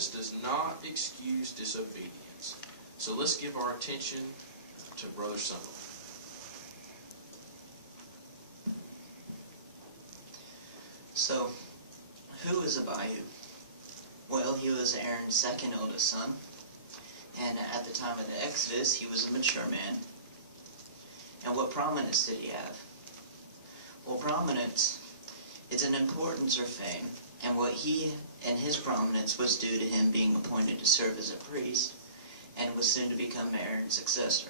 Performance does not excuse disobedience. So let's give our attention to Brother Summerlin. So, who is Abihu? Well, he was Aaron's second oldest son, and at the time of the Exodus, he was a mature man. And what prominence did he have? Well, prominence is an importance or fame, and what he and his prominence was due to him being appointed to serve as a priest, and was soon to become Aaron's successor.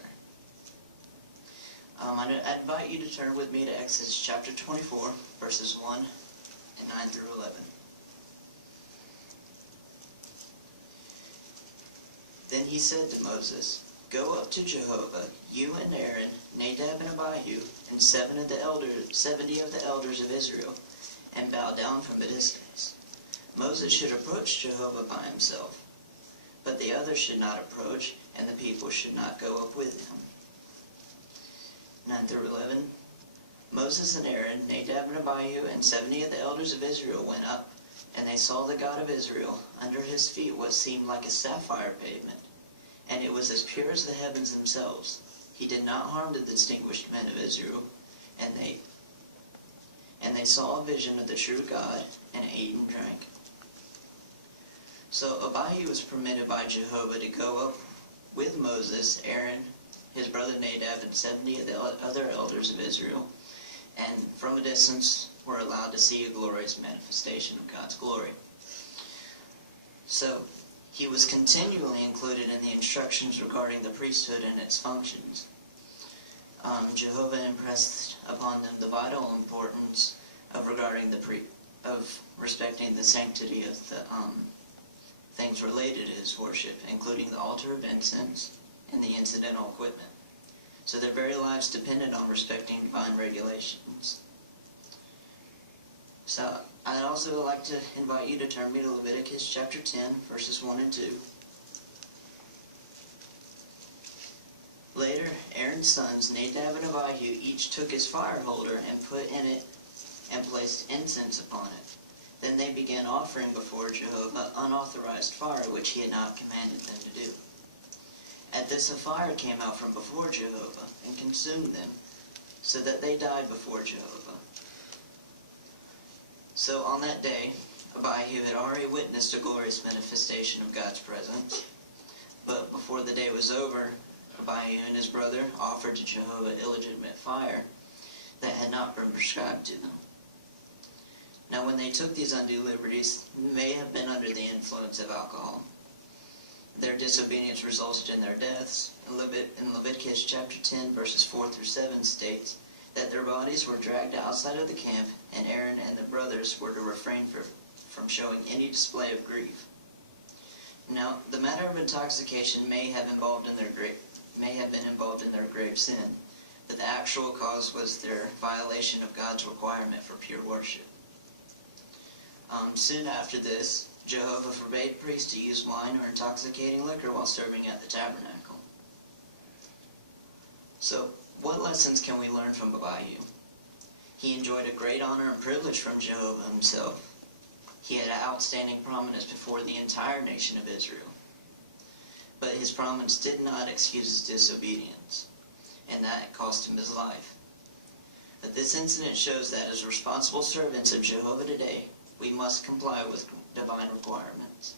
I invite you to turn with me to Exodus chapter 24, verses 1 and 9 through 11. Then he said to Moses, "Go up to Jehovah, you and Aaron, Nadab and Abihu, and 70 of the elders of Israel, and bow down from a distance. Moses should approach Jehovah by himself, but the others should not approach, and the people should not go up with him." 9 through 11. Moses and Aaron, Nadab and Abihu, and 70 of the elders of Israel went up, and they saw the God of Israel. Under his feet what seemed like a sapphire pavement, and it was as pure as the heavens themselves. He did not harm the distinguished men of Israel, and they saw a vision of the true God, and ate and drank. So Abihu was permitted by Jehovah to go up with Moses, Aaron, his brother Nadab, and 70 of the other elders of Israel, and from a distance were allowed to see a glorious manifestation of God's glory. So he was continually included in the instructions regarding the priesthood and its functions. Jehovah impressed upon them the vital importance of respecting the sanctity of the things related to his worship, including the altar of incense and the incidental equipment. So their very lives depended on respecting divine regulations. So I'd also like to invite you to turn me to Leviticus chapter 10, verses 1 and 2. Later, Aaron's sons, Nadab and Abihu, each took his fire holder and put in it and placed incense upon it. Then they began offering before Jehovah unauthorized fire, which he had not commanded them to do. At this a fire came out from before Jehovah and consumed them, so that they died before Jehovah. So on that day, Abihu had already witnessed a glorious manifestation of God's presence. But before the day was over, Abihu and his brother offered to Jehovah illegitimate fire that had not been prescribed to them. Now when they took these undue liberties, they may have been under the influence of alcohol. Their disobedience resulted in their deaths. In Leviticus chapter 10, verses 4 through 7 states that their bodies were dragged outside of the camp, and Aaron and the brothers were to refrain from showing any display of grief. Now, the matter of intoxication may have been involved in their grave sin, but the actual cause was their violation of God's requirement for pure worship. Soon after this, Jehovah forbade priests to use wine or intoxicating liquor while serving at the tabernacle. So, what lessons can we learn from Abihu? He enjoyed a great honor and privilege from Jehovah himself. He had an outstanding prominence before the entire nation of Israel. But his prominence did not excuse his disobedience, and that cost him his life. But this incident shows that as responsible servants of Jehovah today, we must comply with divine requirements.